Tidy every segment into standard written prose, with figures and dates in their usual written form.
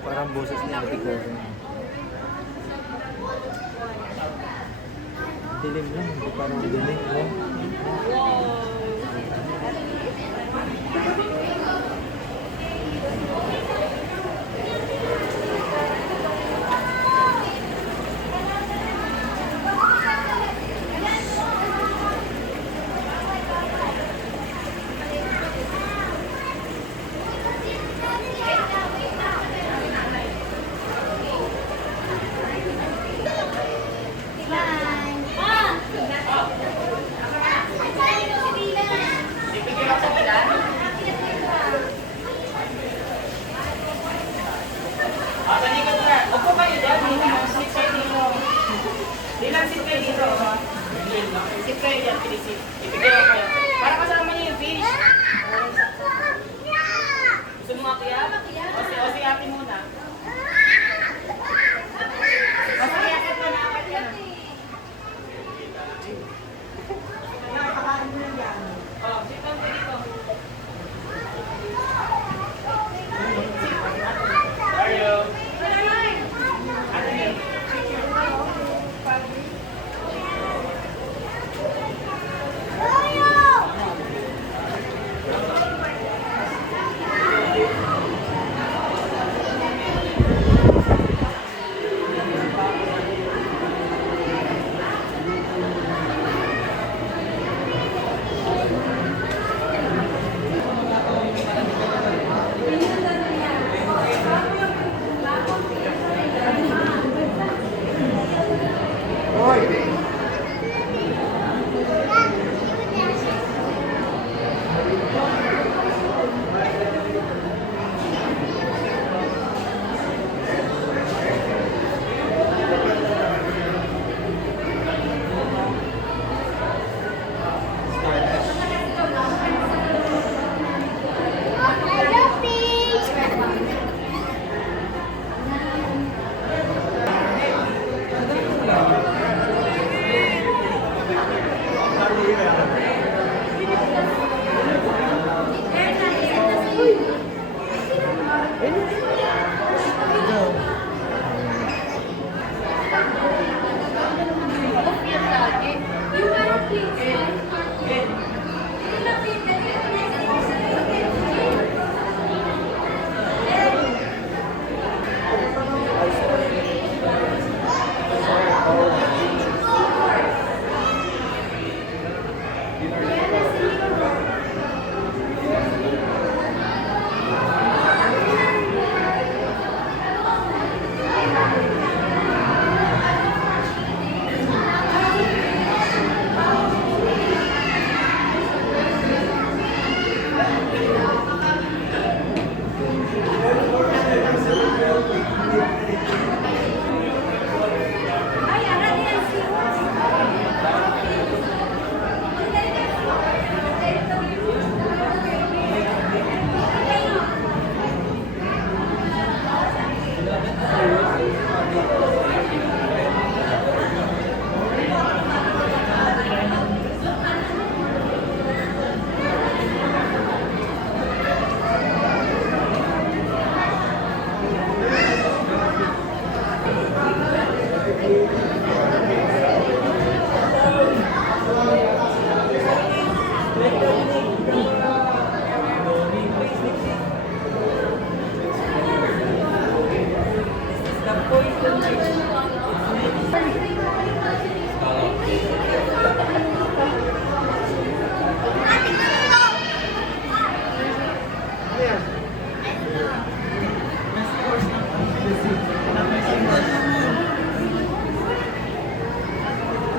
Parang boses niya ito. Dilim lang, hindi parang dilim. Para kasama niyo yung fish. Gusto mo makiya? O si ate muna. O si ate pa na apat yan. O, sito mo dito. Mario. Ate niyo.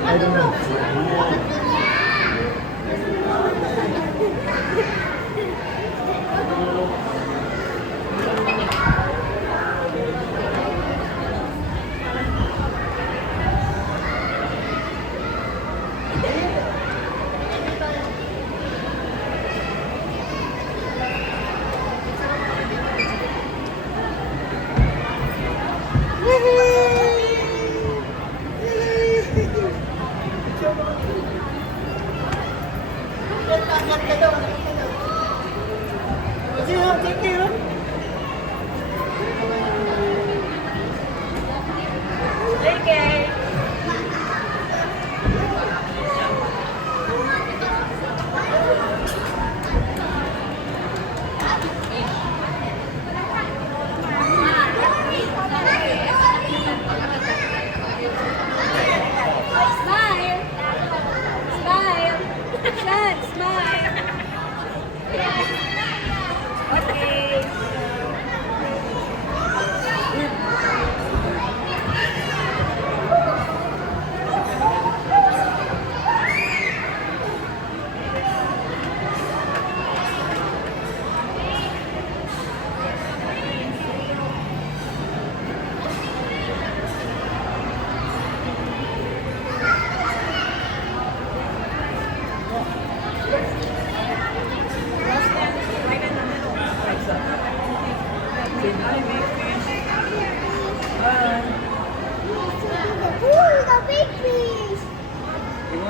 I don't know.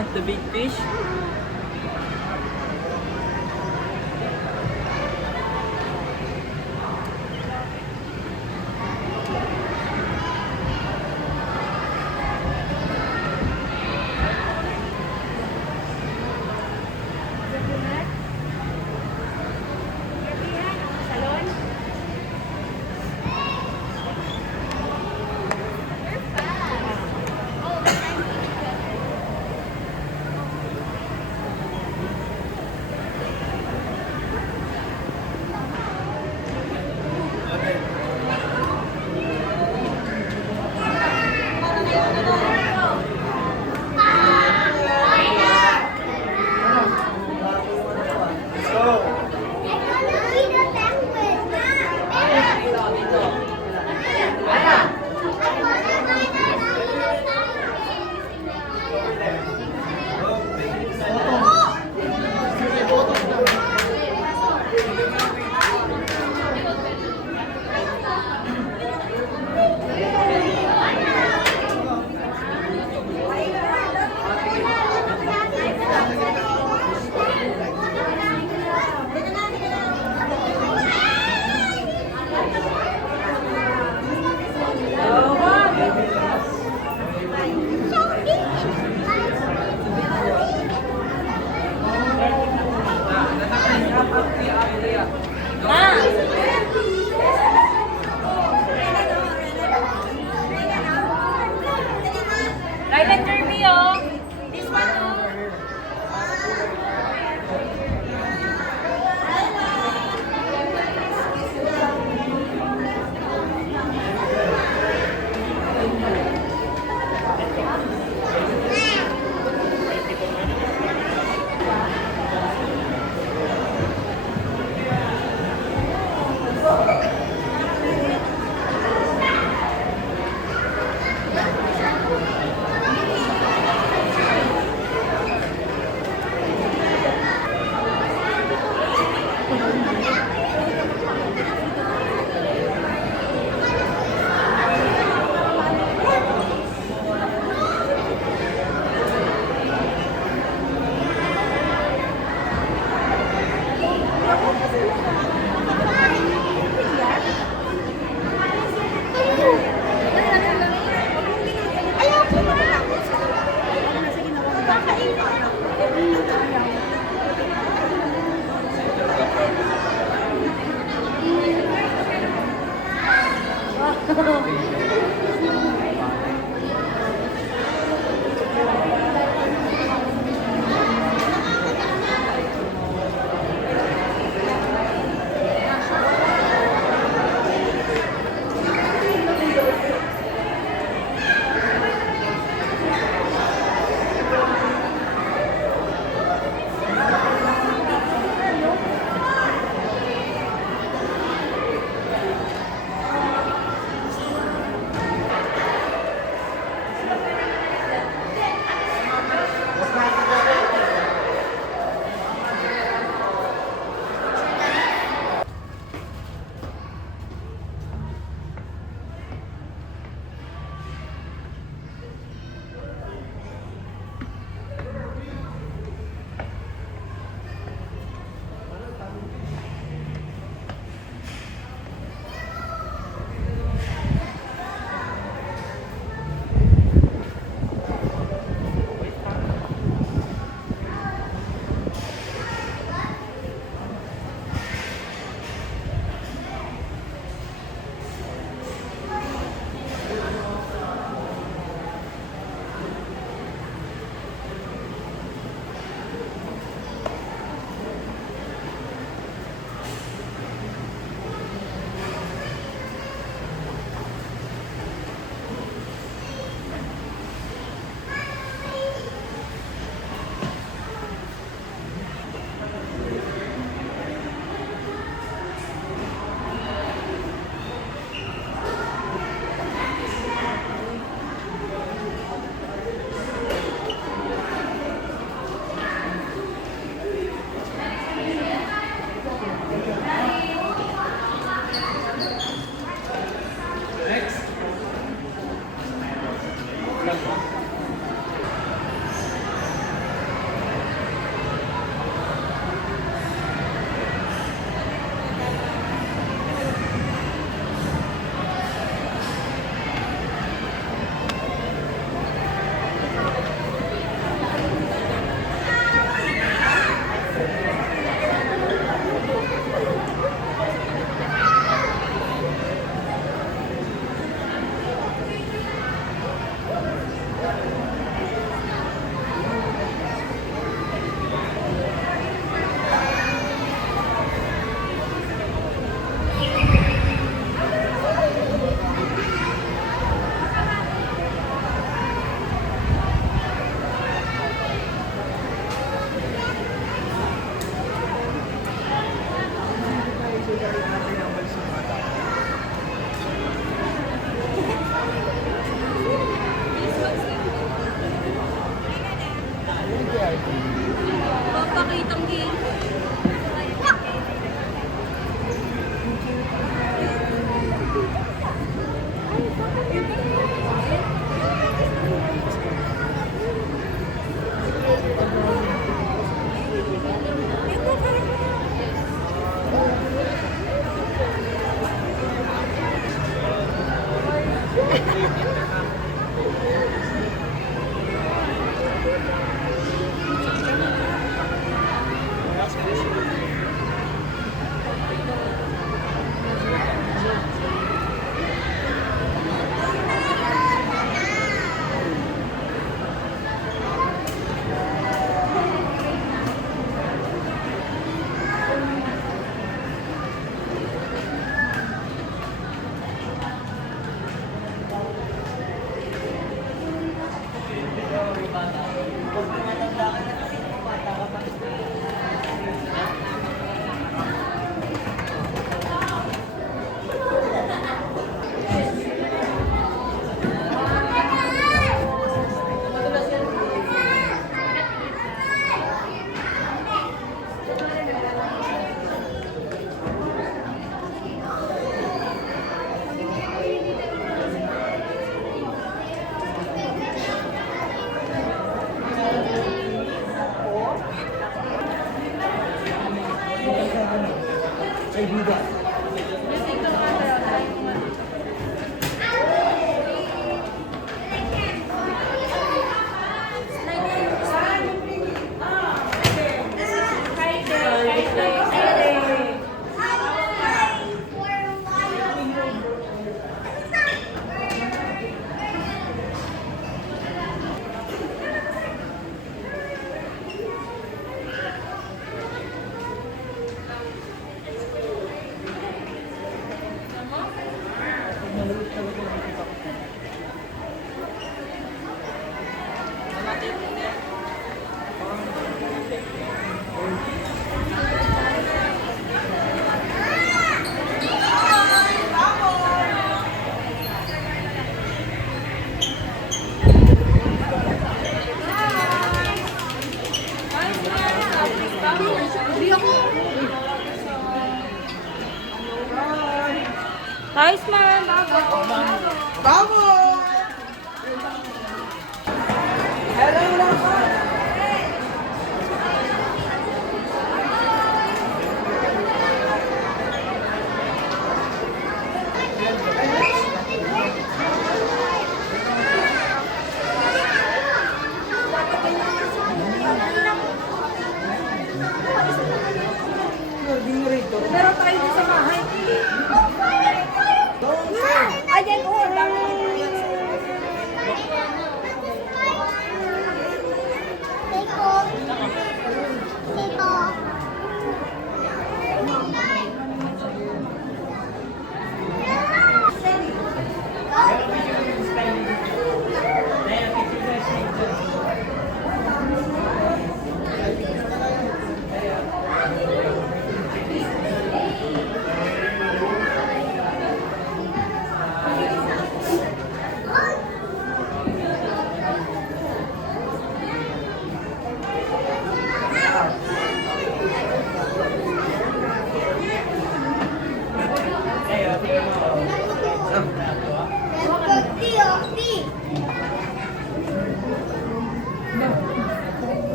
want the big fish? Right and Kirby, oh. This one, oh.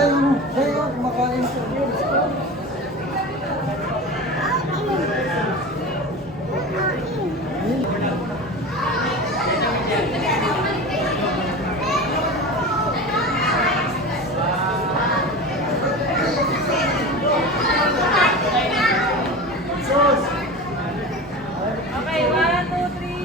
Sa'yo, kumakain sa Okay, 1, 2, 3,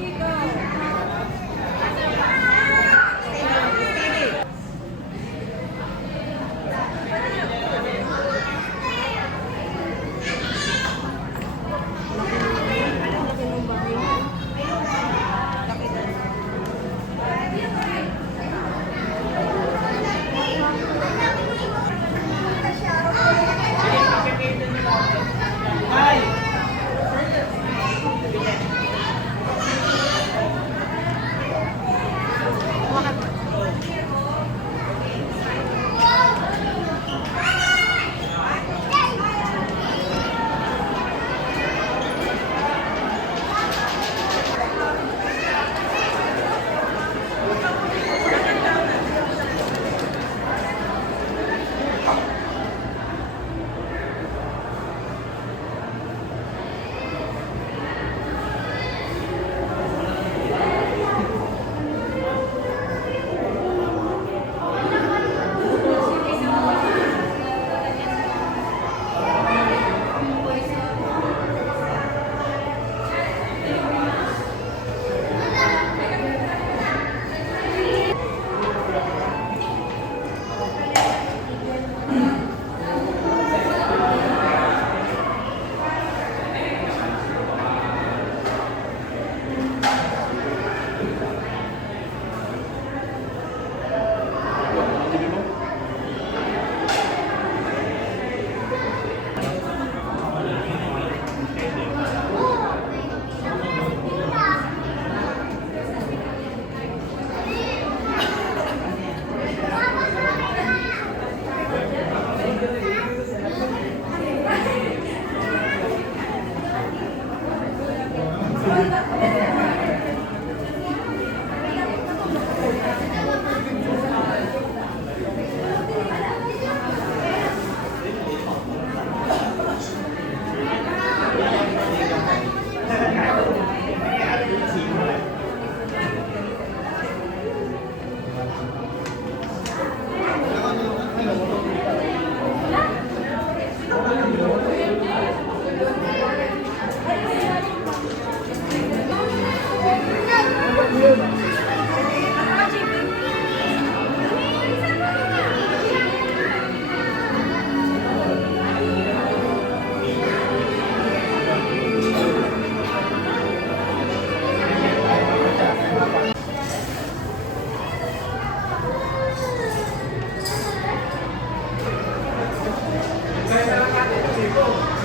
go.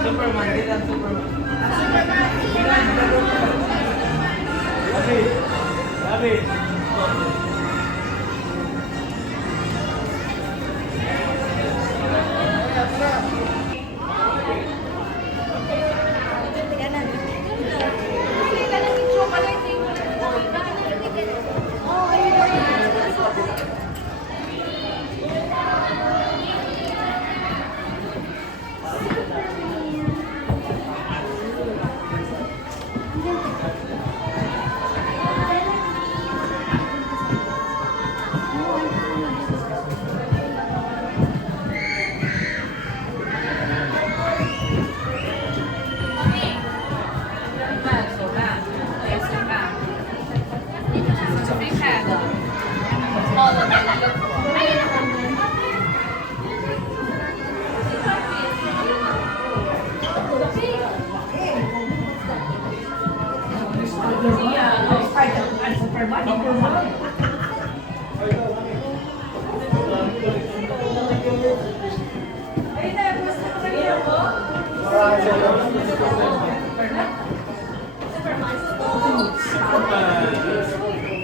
Superman, kita Superman. David. David.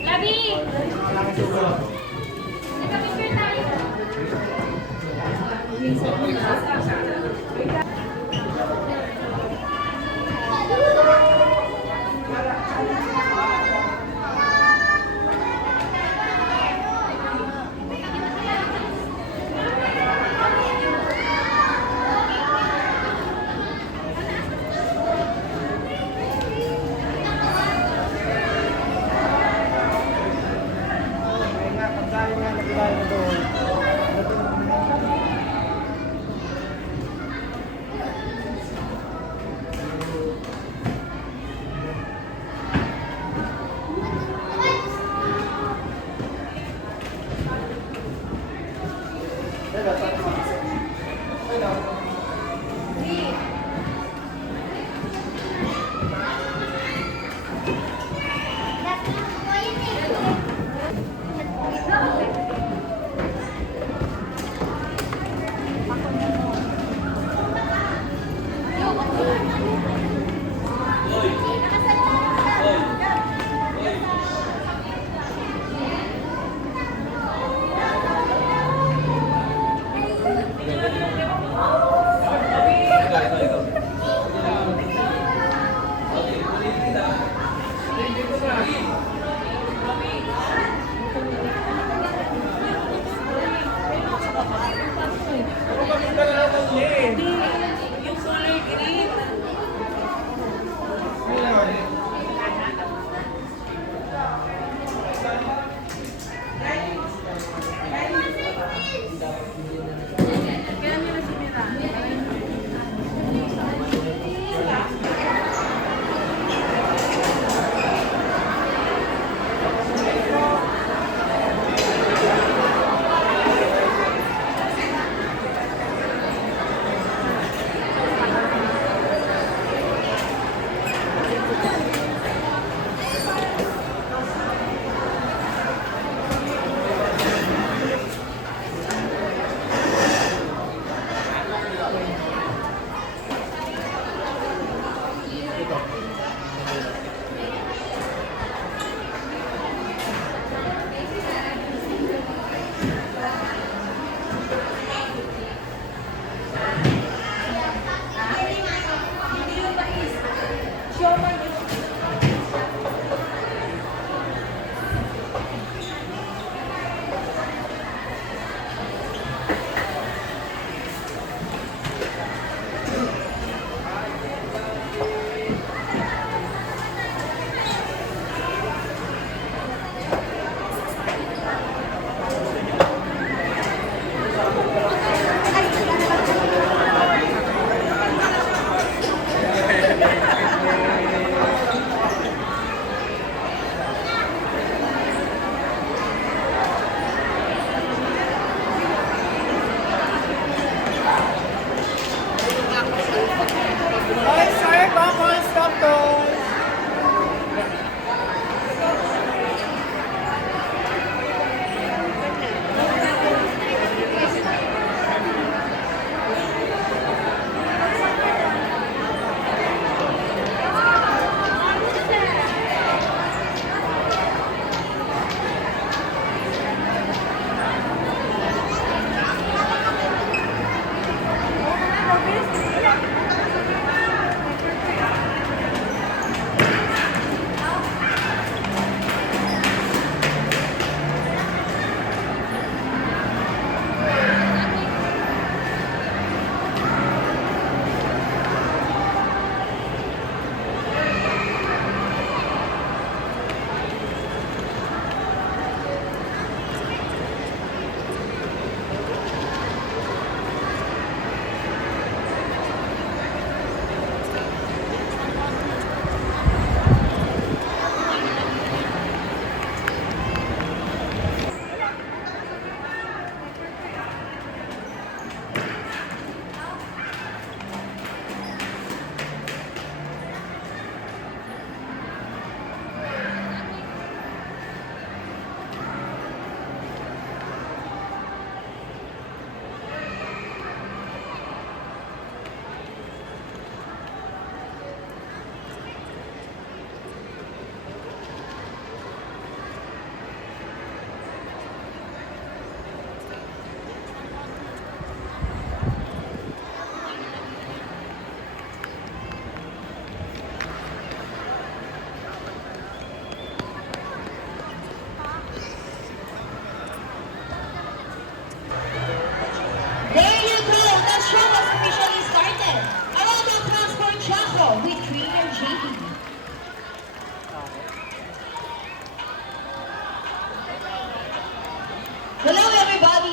Labi!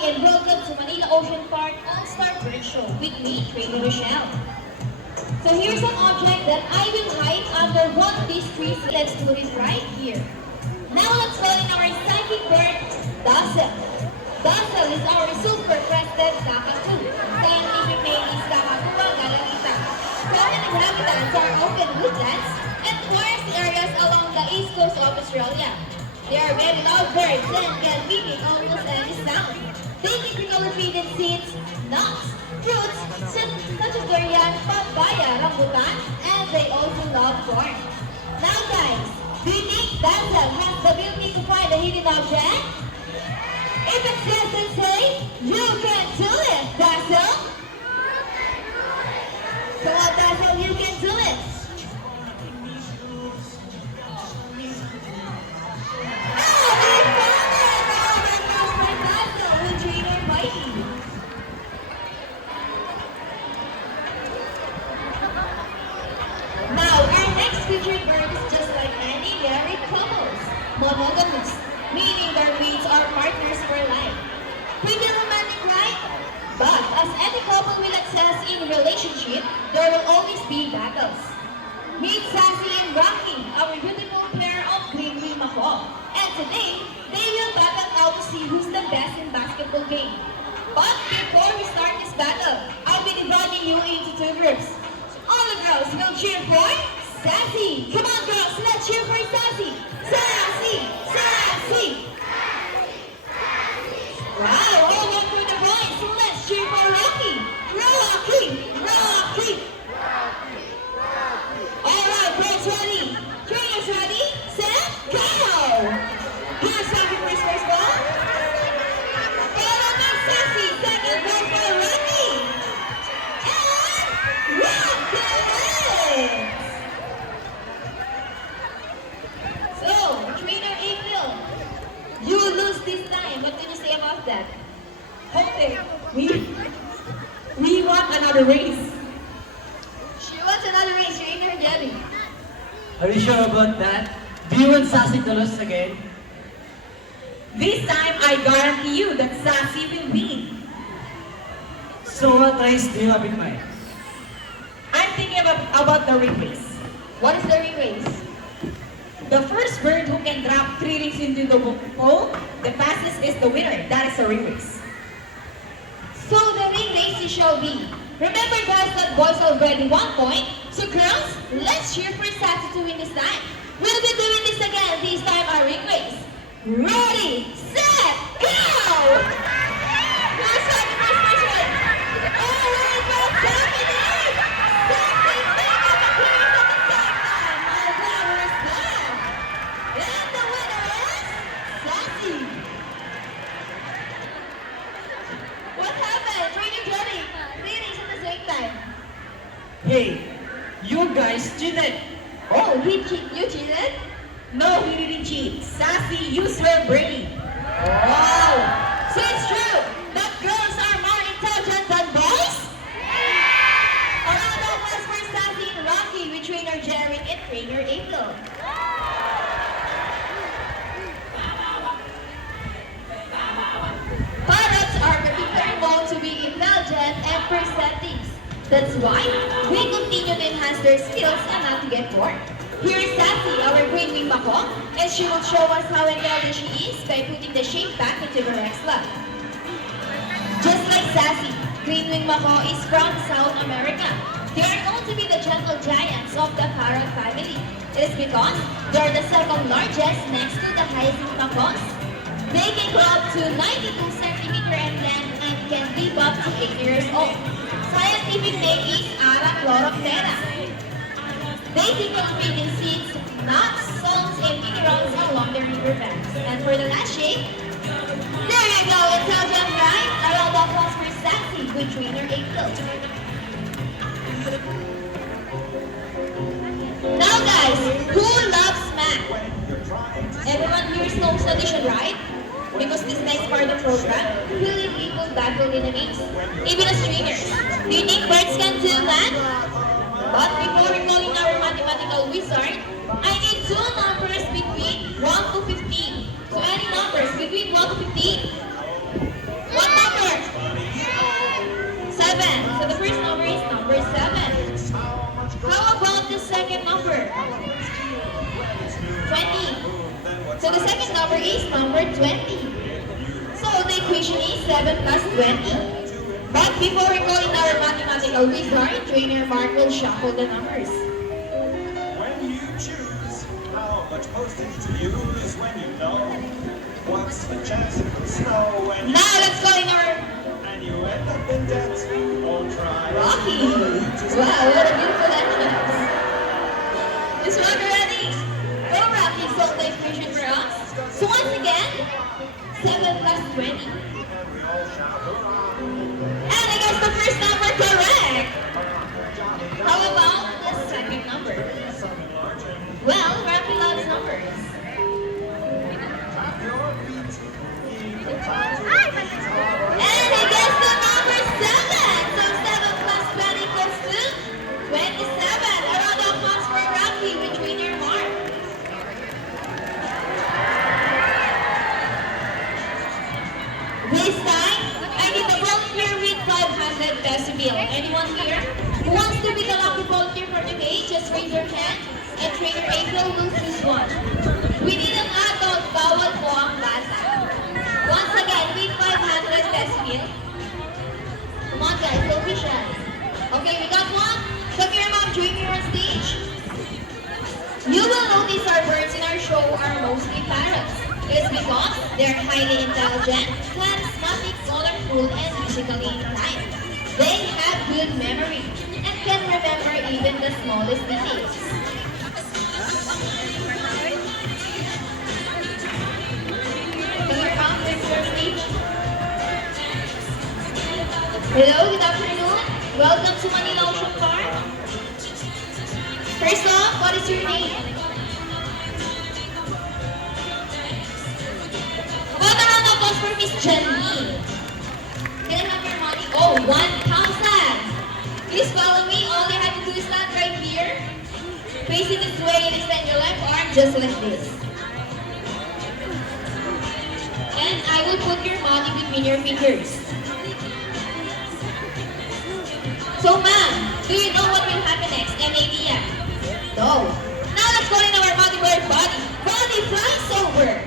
and welcome to Manila Ocean Park All-Star Bird Show with me, Trainer Rochelle. So here's an object that I will hide under one of these trees. Let's put it right here. Now let's call in our psychic bird, Dazzle. Dazzle is our super-crested kakatu. Scientific name is Kakakua galatita. Common inhabitants are open woodlands and forest areas along the east coast of Australia. They are very loud birds and can mimic almost any sound. They typically feed on seeds, nuts, fruits, such as durian, papaya, rambutan, and they also love corn. Now guys, do you think Dazzle has the ability to find a hidden object? If it's yes, then say, you can do it, Dazzle! Come on, Dazzle, you can do it! Now, our next featured bird is just like any married couples. Monogamous, meaning their mates are partners for life. Pretty romantic, right? But as any couple will access in a relationship, there will always be battles. Meet Sassy and Rocky, our beautiful pair of green wing macaw. And today, they will battle out to see who's the best in basketball game. But before we start this battle, I'll be dividing you into two groups. All the girls will cheer for Sassy. Come on, girls, let's cheer for Sassy. Sassy, Sassy. Wow, all one for the boys. So let's cheer for Rocky. Rocky, Rocky. All right, girls ready? Trainers ready? Set, go. Here's Sassy first ball. Follow by Sassy. Second ball for Rocky. And Rocky. So, Trainer April, you lose this time. What can you say about that? Okay, we want another race. She wants another race, Trainer Jerry. Are you sure about that? Do you want Sassy to lose again? This time, I guarantee you that Sassy will win. So what race do you have in mind? I'm thinking about the ring race. What is the ring race? The first bird who can drop 3 rings into the pole, the fastest is the winner. That is the ring race. So the ring race it shall be. Remember guys that boys already 1 point. So girls, let's cheer for Sassy to win this time. We'll be doing this again, this time our ring race. Ready, set, go! First one, first one. All right, what's happening? Something big at the clears at the same time. My flower is gone. And the winner is Sassy. What happened? Trainer Johnny, 3 rings at the same time. Hey, you guys cheated! Oh, you cheated? No, he didn't cheat. Sassy used her brain. Wow! So it's true that girls are more intelligent than boys? A round of applause for Sassy and Rocky with Trainer Jerry and Trainer April. Parrots are particularly known to be intelligent and perceptive. That's why we continue to enhance their skills and not to get bored. Here is Sassy, our green wing macaw, and she will show us how intelligent she is by putting the shape back into the right slot. Just like Sassy, green wing macaw is from South America. They are known to be the gentle giants of the parrot family. It is because they are the second largest next to the hyacinth macaws. They can grow up to 92 centimeters in length and can live up to 8 years old. Scientific name is Arachloroptera. They typically feed in seeds, nuts, salts, and minerals along the river banks. And for the last shape, there you go, intelligent right? A round of applause for Sassy with Trainer April. Now guys, who loves math? Everyone here knows the addition, right? Because this next part of the program, healing people battle enemies, even as trainers. Do you think birds can do math? But before recalling our mathematical wizard, I need 2 numbers between 1 to 15. So any numbers between 1 to 15? What position is 7 plus 20. But before we call in our mathematical wizard, trainer Mark will shuffle the numbers. When you choose how much postage to use, when you know what's the chance it will snow, when you Now let's call in our and you end up in debt, or try Rocky. Wow, what a beautiful entrance. Is Rocky ready? Go Rocky, solve the equation for us. So once again, 7 plus 20. And I guess the first number correct. How about the second number? Well, Rocky loves numbers. And I guess the number 7. So 7 plus 20 equals to 27. A round of applause for Rocky between your mark. This time, I need a volunteer with 500 decibel. Anyone here who wants to be the lucky volunteer for the day, just raise your hand and Trainer April will choose one. We need an adult, bawal po ang bata. Once again, with 500 decibel. Come on guys, don't be shy. Okay, we got one. Come here, Mom, join me on stage. You will notice our birds in our show are mostly parrots. It's because they're highly intelligent, charismatic, colorful, and musically inclined. They have good memory and can remember even the smallest details. Here comes the first stage. Hello, good afternoon. Welcome to Manila Ocean Park. First off, what is your name? What a round of applause for Miss Janine. Can I have your money? Oh, 1,000. Please follow me. All you have to do is stand right here. Facing this way and extend your left arm just like this. And I will put your money between your fingers. So ma'am, do you know what will happen next? Any idea? No. Now let's call in our money word body. Body flies over.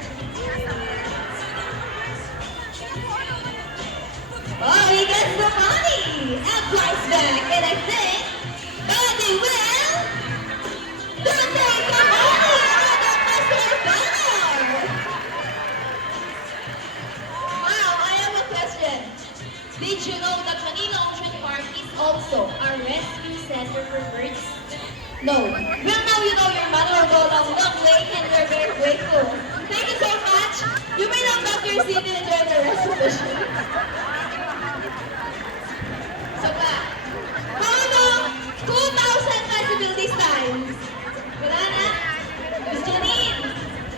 Oh, he gets the money and flies back. And I think Body will don't take the money. Another Mr. Banner. Wow, I have a question. Did you know that Manila Ocean Park is also a rescue center for birds? No. Well, now you know your mother will go a long way and we're very grateful. Thank you so much. You may now back your seat and enjoy the rest of the show. So back. How about 2,000 decibel this time? Wala na? Miss Janine,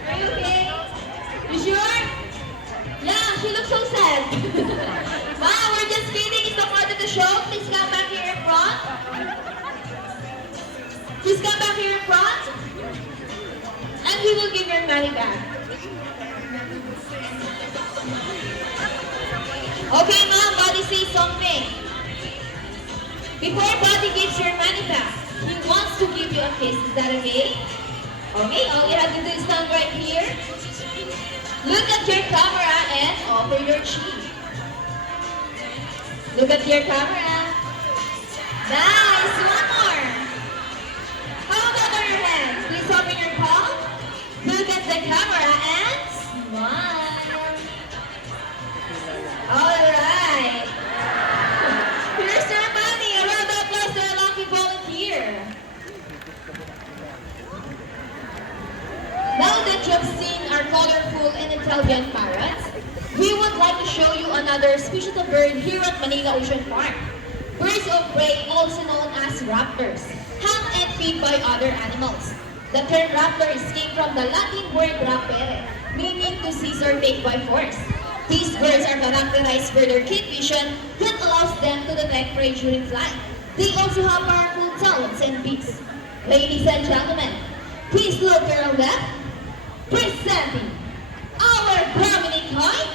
are you okay? You sure? Yeah, she looks so sad. Wow, we're just kidding. It's a part of the show. Please come back here in front. Please come back here in front. And we will give your money back. Okay, Mom, Buddy says something. Before Buddy gives your money back, he wants to give you a kiss. Is that okay? Okay, all you have to do is stand right here. Look at your camera and offer your cheek. Look at your camera. Nice, one more. How about on your hands? Please open your palm. Look at the camera and smile. Alright. Here's your money. A round of applause to a lucky volunteer. Now that you have seen our colorful and intelligent parrots, we would like to show you another species of bird here at Manila Ocean Park. Birds of prey, also known as raptors, hunt and feed by other animals. The term raptors came from the Latin word rapere, meaning to seize or take by force. These birds are characterized by their keen vision that allows them to detect prey during flight. They also have powerful talons and beaks. Ladies and gentlemen, please look to your left. Presenting our Dominic High.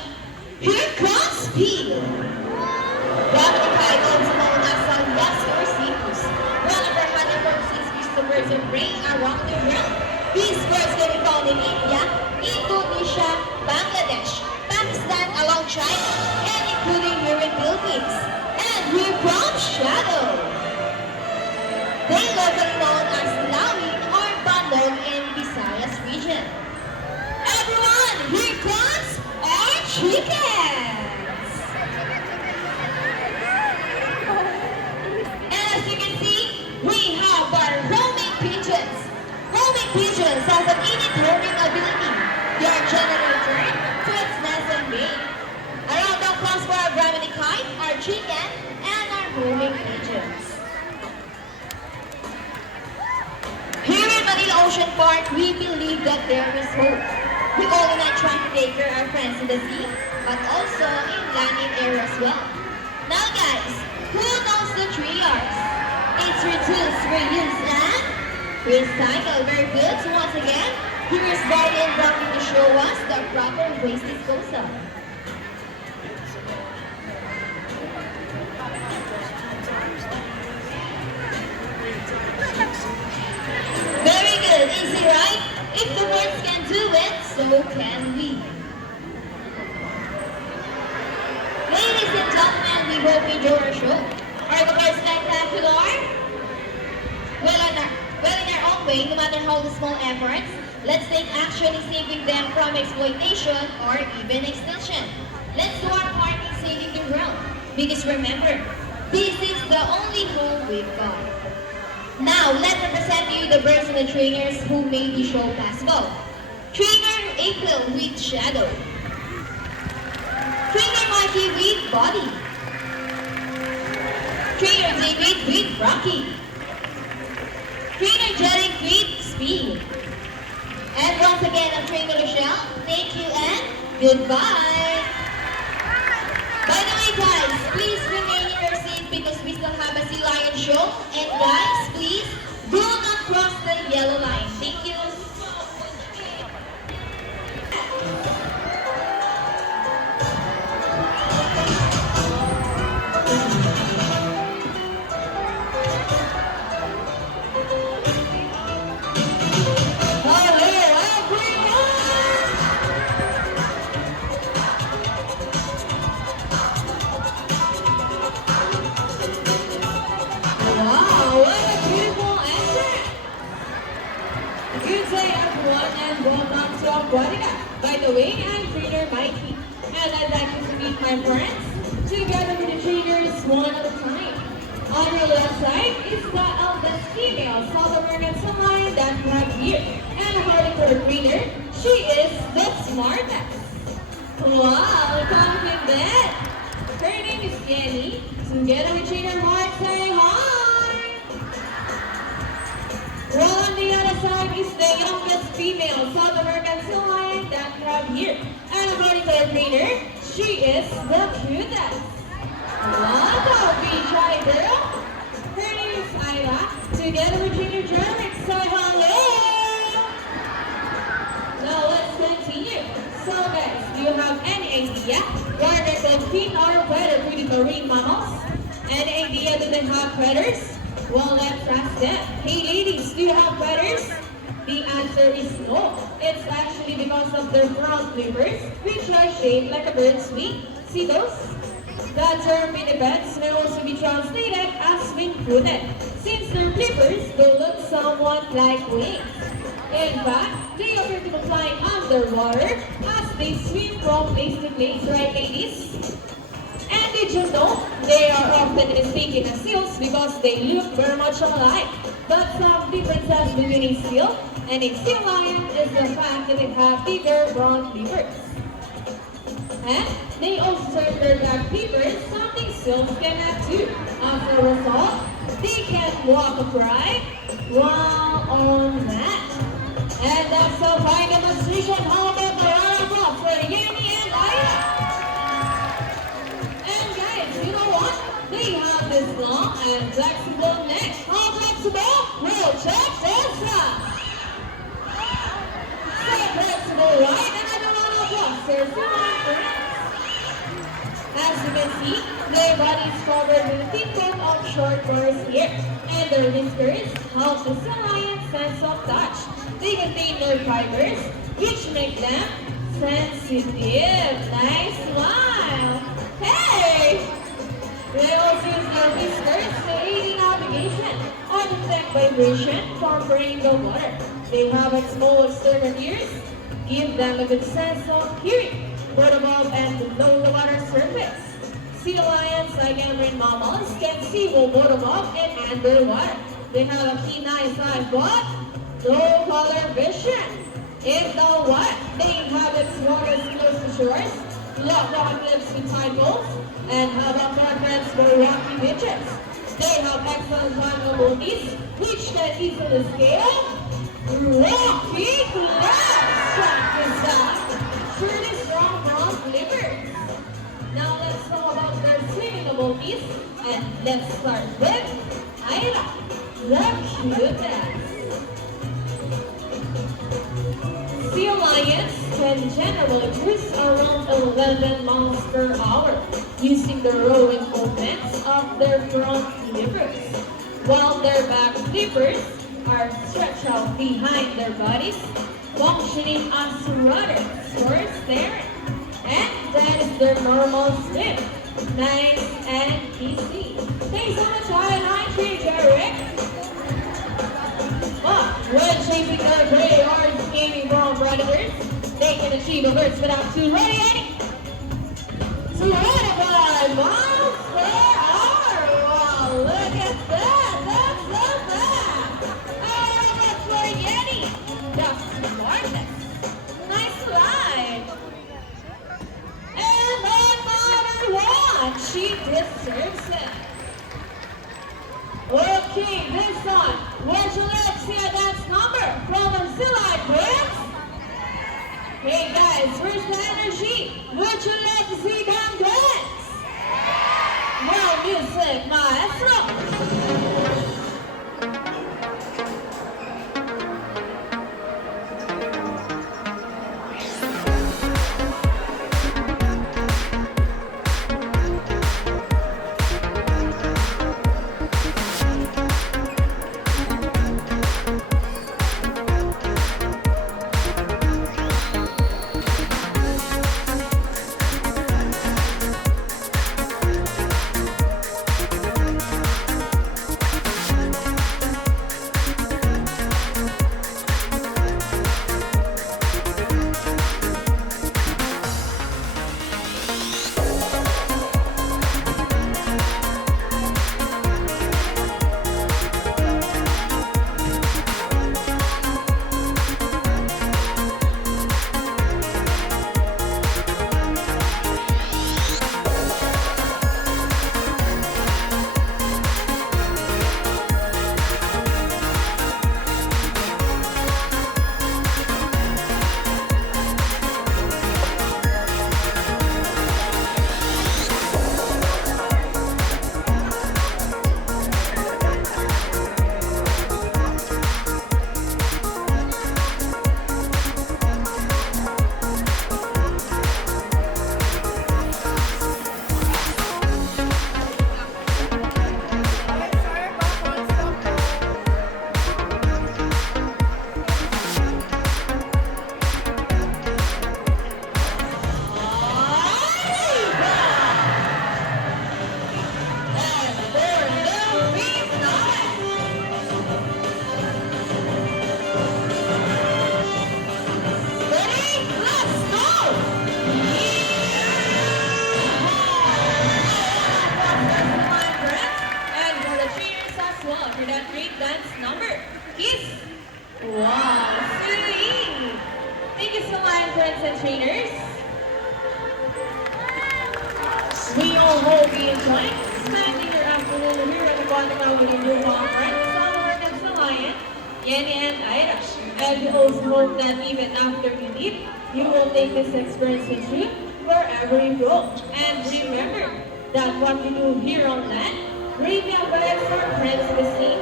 Here comes Speed. Dominic High, also known as Salgastor Cicus, one of our 146 species of birds of prey around the world. These birds can be found in India, Indonesia, Bangladesh, Pakistan, along China, Shadow. They locally known as Lawin or Bandog in Visayas region. Everyone, here comes our chickens! And as you can see, we have our roaming pigeons. Roaming pigeons has an innate roaming ability. They are generally returned to its nest and mate. A round of applause for our gravity kite, our chicken, and our roaming pigeons. Here in Manila Ocean Park, we believe that there is hope. We only not trying to take care of our friends in the sea, but also in land and air as well. Now guys, who knows the 3 R's? It's reduce, reuse, and recycle. Very good. So once again, here is Bobby and Rocky to show us the proper waste disposal. Very good. Easy, right? If the words can do it, so can we. Ladies and gentlemen, we hope you enjoy our show. Are the cars spectacular? Well, in our own way, no matter how the small efforts, let's take action in saving them from exploitation or even extinction. Let's do our part in saving the world. Because remember, this is the only home we've got. Now, let me present to you the birds and the trainers who made the show possible. Trainer April with Shadow. Trainer Mikey with Body. Trainer David with Rocky. Trainer Jeric with Speed. And once again, I'm Trainer Rochelle. Thank you and goodbye. By the way guys, please remain in your seat because we still have a Sea Lion show. And guys, please do not cross the yellow line. Thank you. Wow, what a beautiful answer! Good day everyone and welcome to Aquatica. By the way, I'm trainer Mikey and I'd like you to meet my friends together with the trainers one at a time. On your left side is the eldest female South American sunlight that we have here. And according to her trainer, she is the smartest. Wow, confident! Her name is Jenny. Together with trainer Mark, say hi! While on the other side is the youngest female South American sea lion that we have here. And according to her trainer, she is the cutest. What a big shy girl! Her name is Ira. Together with trainer Jeremy, say hello! Now let's continue. So guys, do you have any idea why they compete or whether with the marine mammals? Any idea do they have feathers? Well, let's ask them. Hey ladies, do you have feathers? The answer is no. It's actually because of their front flippers, which are shaped like a bird's wing. See those? The term pinnipeds may also be translated as wing-footed, since their flippers do look somewhat like wings. In fact, they appear to be flying underwater as they swim from place to place, right ladies? And did you know they are often mistaken as seals because they look very much alike? But some differences between a seal and a sea lion is the fact that they have bigger brown flippers. And they also serve their back flippers, something seals cannot do. As a result, they can walk upright while on that. And that's a fine demonstration. How about the round of applause for Yemi and Aya? And guys, you know what? They have this long and flexible neck. How flexible? We'll check this out. So flexible, right? Another round of applause. There's one friends. As you can see, their body is covered with a thick coat of short coarse hair. And their whiskers help the sea lion's sense of touch. They contain nerve fibers, which make them sensitive. Nice smile. Hey! They also use their whiskers vibration from the water. They have small external ears, give them a good sense of hearing, both above and below the water surface. Sea lions, like marine mammals, can see both above and underwater. They have a keen eyesight, but no color vision. In the water, they inhabit waters close to shores, block rock cliffs with tide pools, and have a preference for rocky beaches. They have excellent climb abilities, which can easily scale rocky cliffs. Check this out. Truly strong bronze livers. Now let's talk about their swimming abilities, and let's start with Ira, the cutest. Sea lions can generally cruise around 11 miles per hour using the rowing movements of their front flippers, while their back flippers are stretched out behind their bodies, functioning as rudders for steering. And that is their normal swim. Nice and easy. Thanks so much, hi, Derek. When chasing their prey or escaping from predators, they can achieve a burst without 225 miles per hour. Wow, look at that. That's so fast. Oh, that's for Yeti. That's smartness. Nice ride. And another one. She deserves it. Okay, this one. Would you like to see a dance number from a Silhouette Prince? Hey guys, where's the energy? Would you like to see them dance? More music, maestro. Trainers. We all hope you enjoyed spending your afternoon here at the Guatemala New Conference on Oregon's Alliance, Yenny and Ira. And we also hope that even after you leave, you will take this experience with you wherever you go. And remember that what we do here on land, bring our bags our friends to the sea.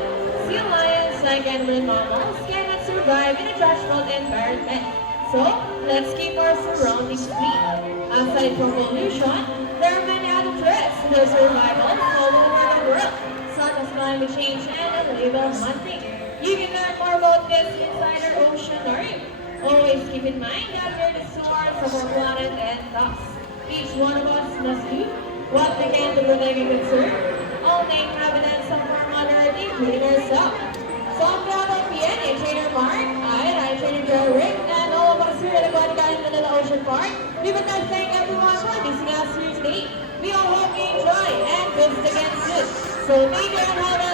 Sea lions, like animal mammals, cannot survive in a trashful environment. So, let's keep our surroundings clean. Aside from pollution, there are many other threats to their survival all over the world, such as climate change and illegal hunting. You can learn more about this inside our oceanarium. Always keep in mind that we're the stewards of our planet and thus, each one of us must do what we can to protect and conserve all nature evidence of our mother earth, including ourselves. From Bravo PN, Trainer Mark, I Trainer Joe Rick, and all of us here at Aquatica in Manila Ocean Park. We would like to thank everyone for listening us here today. We all hope you enjoy and visit again soon. So thank you and have a